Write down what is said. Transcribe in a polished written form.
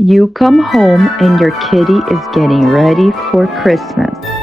You come home and your kitty is getting ready for Christmas.